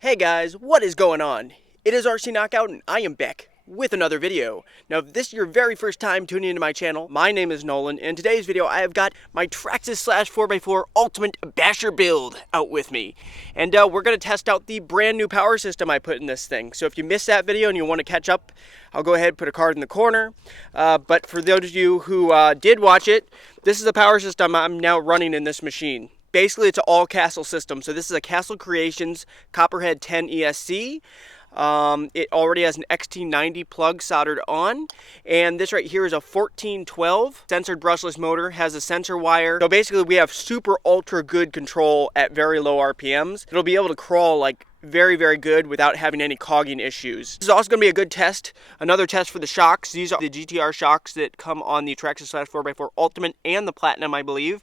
Hey guys, what is going on? It is RC Knockout and I am back with another video. Now if this is your very first time tuning into my channel, my name is Nolan, and in today's video I have got my Traxxas / 4x4 Ultimate Basher build out with me. And we're going to test out the brand new power system I put in this thing. So if you missed that video and you want to catch up, I'll go ahead and put a card in the corner. But for those of you who did watch it, this is the power system I'm now running in this machine. Basically, it's an all-Castle system. So this is a Castle Creations Copperhead 10 ESC. It already has an XT90 plug soldered on. And this right here is a 1412 censored brushless motor, has a sensor wire. So basically, we have super ultra good control at very low RPMs. It'll be able to crawl like very, very good without having any cogging issues. This is also going to be a good test. Another test for the shocks. These are the GTR shocks that come on the Traxxas / 4x4 Ultimate and the Platinum, I believe.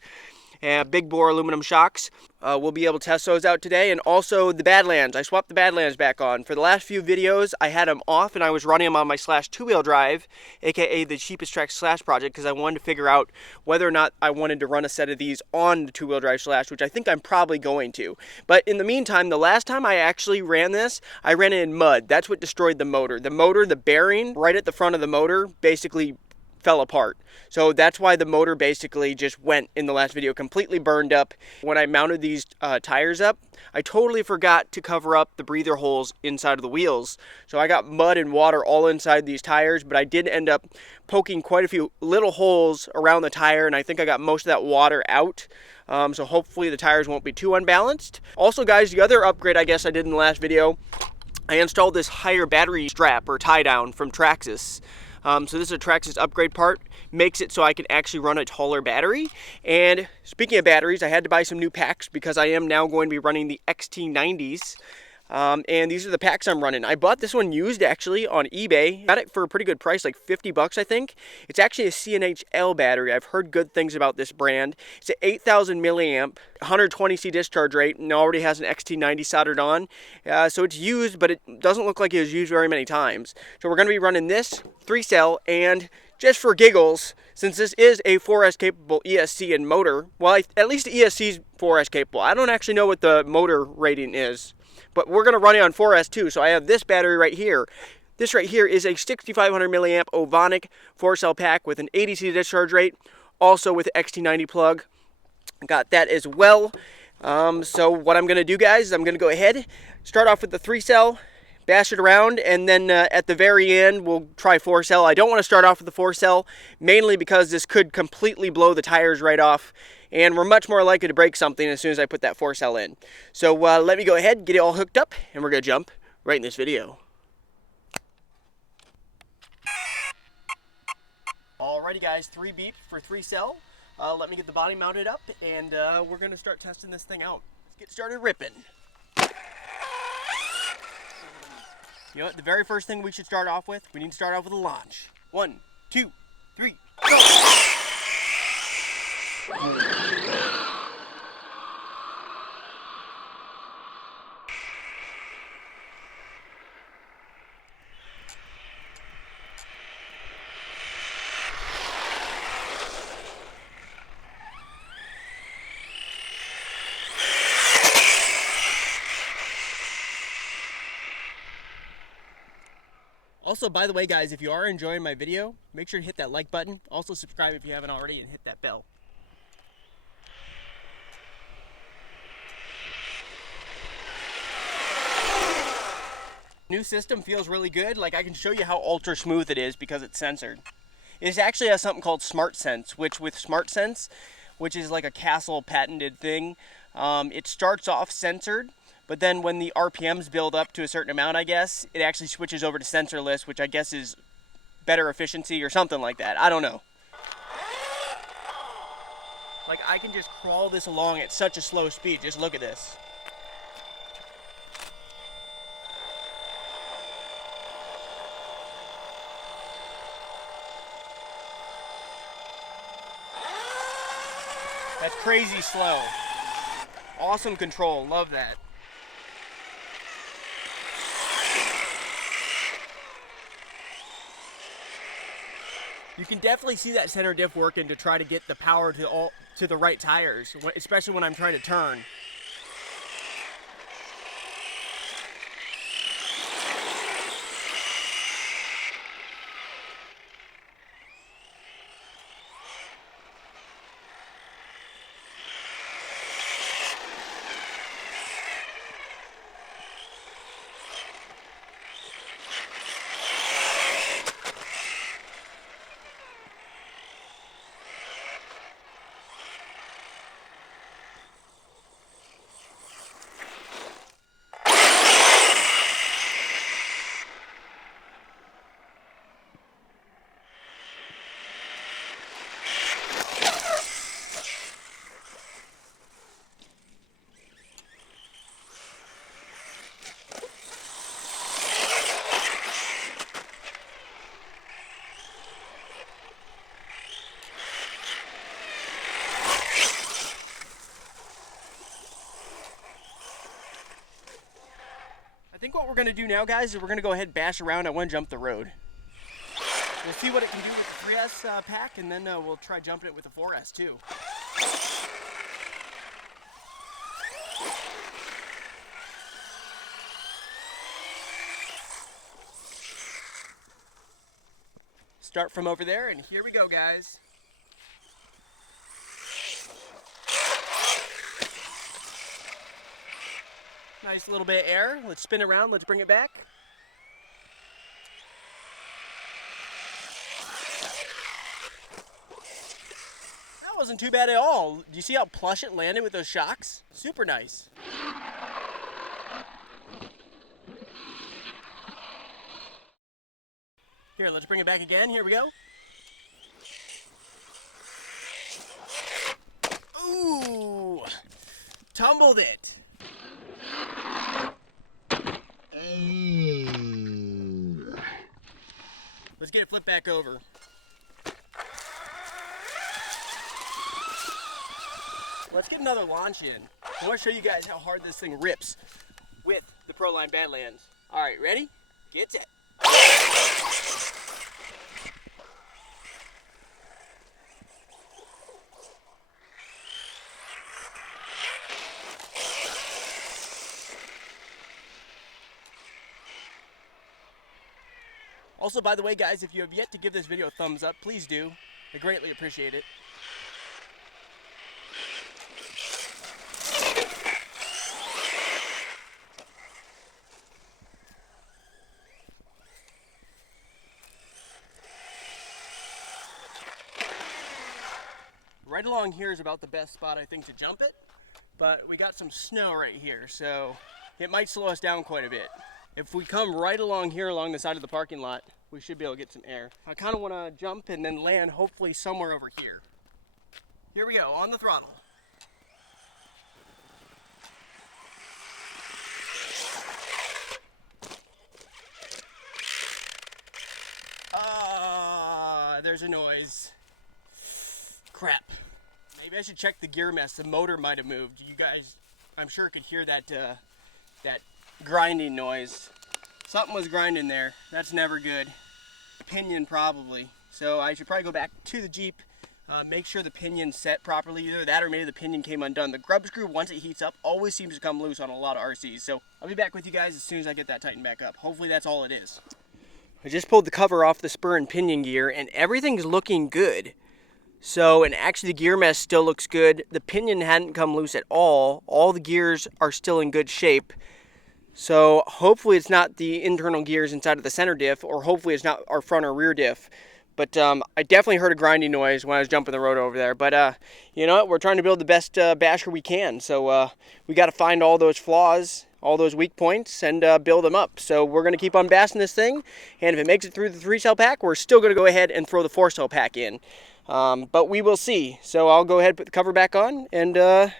Big bore aluminum shocks. We'll be able to test those out today. And also the Badlands. I swapped the Badlands back on. For the last few videos, I had them off and I was running them on my Slash 2-wheel drive, aka the cheapest track Slash project, because I wanted to figure out whether or not I wanted to run a set of these on the 2-wheel drive Slash, which I think I'm probably going to. But in the meantime, the last time I actually ran this, I ran it in mud. That's what destroyed the motor. The bearing right at the front of the motor basically fell apart. So that's why the motor basically just went in the last video, completely burned up. When I mounted these tires up, I totally forgot to cover up the breather holes inside of the wheels. So I got mud and water all inside these tires, but I did end up poking quite a few little holes around the tire, and I think I got most of that water out. So hopefully the tires won't be too unbalanced. Also guys, the other upgrade I guess I did in the last video, I installed this higher battery strap or tie down from Traxxas. So this is a Traxxas upgrade part, makes it so I can actually run a taller battery. And speaking of batteries, I had to buy some new packs because I am now going to be running the XT90s. And these are the packs I'm running. I bought this one used actually on eBay. Got it for a pretty good price, like 50 bucks I think. It's actually a CNHL battery. I've heard good things about this brand. It's an 8,000 milliamp, 120C discharge rate, and already has an XT90 soldered on. So it's used, but it doesn't look like it was used very many times. So we're going to be running this 3-cell, and just for giggles, since this is a 4S capable ESC and motor, well, at least the ESC is 4S capable. I don't actually know what the motor rating is, but we're going to run it on 4S too. So I have this battery right here. This right here is a 6,500 milliamp Ovonic 4-cell pack with an 80C discharge rate, also with XT90 plug. Got that as well. So what I'm going to do, guys, is I'm going to go ahead, start off with the 3-cell, bash it around, and then at the very end we'll try 4-cell. I don't want to start off with the 4-cell, mainly because this could completely blow the tires right off, and we're much more likely to break something as soon as I put that 4-cell in. So let me go ahead, get it all hooked up, and we're going to jump right in this video. Alrighty guys, 3 beeps for 3-cell. Let me get the body mounted up, and we're going to start testing this thing out. Let's get started ripping. You know what, the very first thing we should start off with, we need to start off with a launch. 1, 2, 3, go! Also, by the way, guys, if you are enjoying my video, make sure to hit that like button. Also, subscribe if you haven't already and hit that bell. New system feels really good. Like, I can show you how ultra smooth it is because it's censored. It actually has something called Smart Sense, which with Smart Sense, which is like a Castle patented thing, it starts off censored. But then when the RPMs build up to a certain amount, I guess, it actually switches over to sensorless, which I guess is better efficiency or something like that. I don't know. Like, I can just crawl this along at such a slow speed. Just look at this. That's crazy slow. Awesome control. Love that. You can definitely see that center diff working to try to get the power to the right tires, especially when I'm trying to turn. think what we're going to do now, guys, is we're going to go ahead and bash around. I want to jump the road. We'll see what it can do with the 3S pack, and then we'll try jumping it with the 4S too. Start from over there, and here we go, guys. Nice little bit of air. Let's spin around. Let's bring it back. That wasn't too bad at all. Do you see how plush it landed with those shocks? Super nice. Here, let's bring it back again. Here we go. Ooh! Tumbled it. Let's get it flipped back over. Let's get another launch in. I want to show you guys how hard this thing rips with the Proline Badlands. All right, ready? Get set. Also, by the way, guys, if you have yet to give this video a thumbs up, please do. I greatly appreciate it. Right along here is about the best spot, I think, to jump it, but we got some snow right here, so it might slow us down quite a bit. If we come right along here along the side of the parking lot, we should be able to get some air. I kind of want to jump and then land hopefully somewhere over here. Here we go, on the throttle. There's a noise. Crap. Maybe I should check the gear mess. The motor might have moved. You guys, I'm sure, could hear that that grinding noise. Something was grinding there. That's never good. Pinion probably. So I should probably go back to the Jeep, make sure the pinion's set properly. Either that or maybe the pinion came undone. The grub screw, once it heats up, always seems to come loose on a lot of RCs. So I'll be back with you guys as soon as I get that tightened back up. Hopefully that's all it is. I just pulled the cover off the spur and pinion gear and everything's looking good. So, and actually the gear mesh still looks good. The pinion hadn't come loose at all. All the gears are still in good shape. So hopefully it's not the internal gears inside of the center diff, or hopefully it's not our front or rear diff. But I definitely heard a grinding noise when I was jumping the road over there. But you know what? We're trying to build the best basher we can. So we got to find all those flaws, all those weak points, and build them up. So we're going to keep on bashing this thing. And if it makes it through the 3-cell pack, we're still going to go ahead and throw the 4-cell pack in. But we will see. So I'll go ahead and put the cover back on, and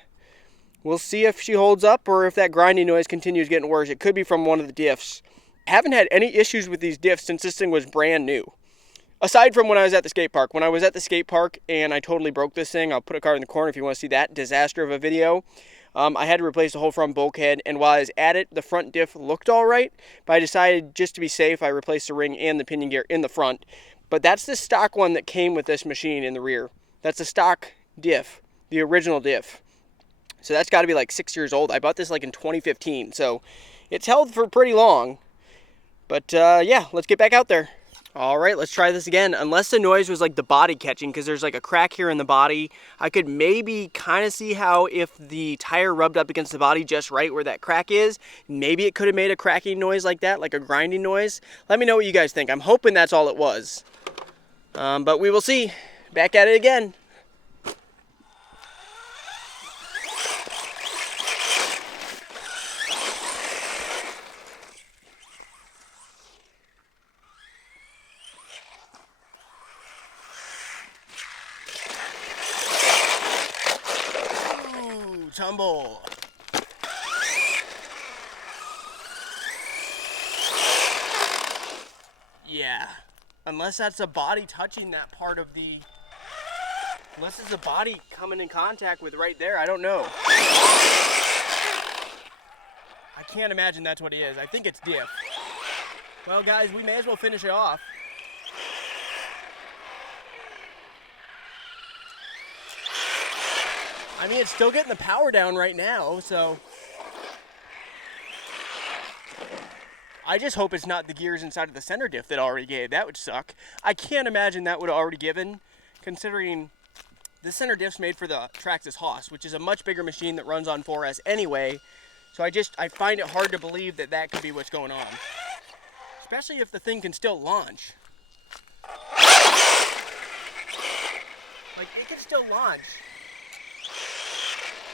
we'll see if she holds up or if that grinding noise continues getting worse. It could be from one of the diffs. I haven't had any issues with these diffs since this thing was brand new. Aside from when I was at the skate park. When I was at the skate park and I totally broke this thing, I'll put a card in the corner if you want to see that disaster of a video. I had to replace the whole front bulkhead, and while I was at it, the front diff looked all right, but I decided just to be safe, I replaced the ring and the pinion gear in the front. But that's the stock one that came with this machine in the rear. That's the stock diff, the original diff. So that's got to be like 6 years old. I bought this like in 2015, so it's held for pretty long. But yeah, let's get back out there. All right, let's try this again. Unless the noise was like the body catching, because there's like a crack here in the body, I could maybe kind of see how if the tire rubbed up against the body just right where that crack is, maybe it could have made a cracking noise like that, like a grinding noise. Let me know what you guys think. I'm hoping that's all it was. But we will see. Back at it again. Ooh, tumble. Yeah. Unless that's a body touching that part of the... Unless it's a body coming in contact with right there, I don't know. I can't imagine that's what it is. I think it's Diff. Well, guys, we may as well finish it off. I mean, it's still getting the power down right now, so I just hope it's not the gears inside of the center diff that already gave. That would suck. I can't imagine that would have already given, considering the center diff's made for the Traxxas Haas, which is a much bigger machine that runs on 4S anyway. So I find it hard to believe that that could be what's going on. Especially if the thing can still launch. Like, it can still launch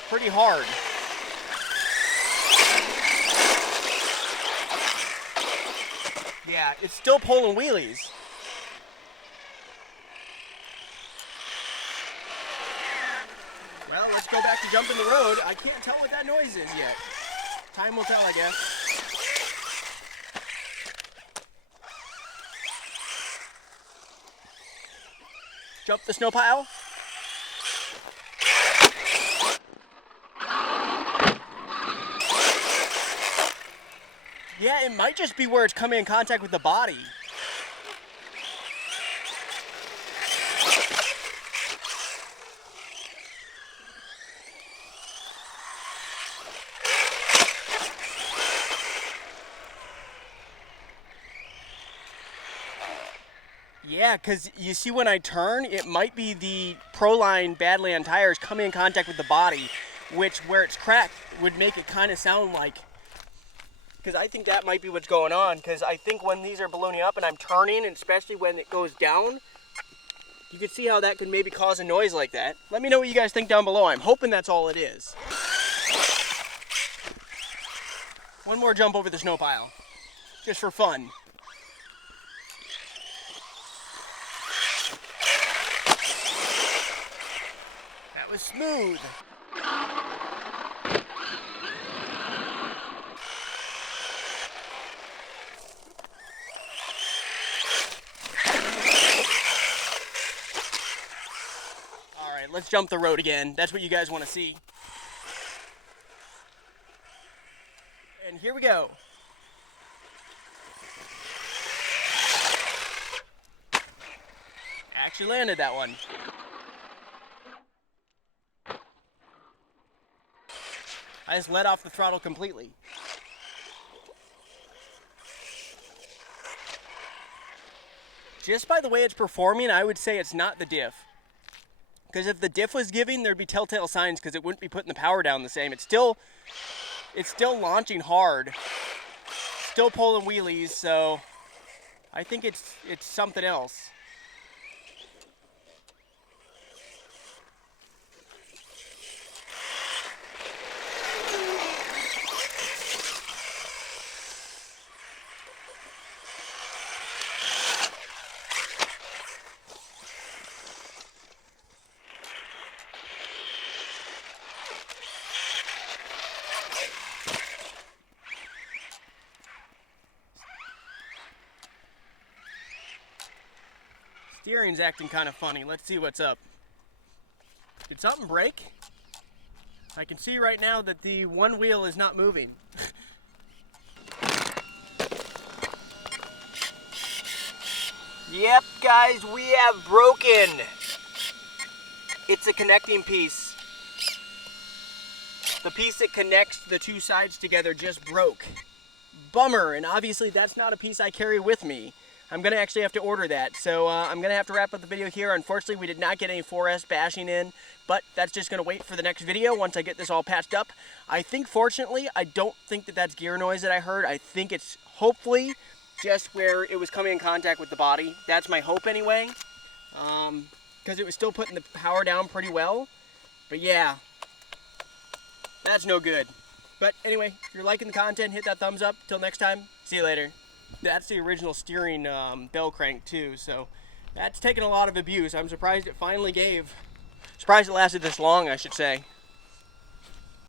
pretty hard. Yeah, it's still pulling wheelies. Well, let's go back to jumping the road. I can't tell what that noise is yet. Time will tell, I guess. Jump the snow pile. Yeah, it might just be where it's coming in contact with the body. Yeah, because you see when I turn, it might be the Proline Badland tires coming in contact with the body, which where it's cracked would make it kind of sound like, because I think that might be what's going on, because I think when these are ballooning up and I'm turning, and especially when it goes down, you can see how that could maybe cause a noise like that. Let me know what you guys think down below. I'm hoping that's all it is. One more jump over the snow pile, just for fun. That was smooth. Let's jump the road again. That's what you guys want to see. And here we go. Actually landed that one. I just let off the throttle completely. Just by the way it's performing, I would say it's not the diff. Because if the diff was giving, there'd be telltale signs because it wouldn't be putting the power down the same. It's still launching hard, still pulling wheelies, so I think it's something else. Steering's acting kind of funny. Let's see what's up. Did something break? I can see right now that the one wheel is not moving. Yep, guys, we have broken. It's a connecting piece. The piece that connects the two sides together just broke. Bummer, and obviously that's not a piece I carry with me. I'm going to actually have to order that. So I'm going to have to wrap up the video here. Unfortunately, we did not get any 4S bashing in, but that's just going to wait for the next video once I get this all patched up. I think, fortunately, I don't think that that's gear noise that I heard. I think it's hopefully just where it was coming in contact with the body. That's my hope anyway, because it was still putting the power down pretty well. But yeah, that's no good. But anyway, if you're liking the content, hit that thumbs up. Till next time, see you later. That's the original steering bell crank too, so that's taken a lot of abuse. I'm surprised it finally gave. Surprised it lasted this long, I should say.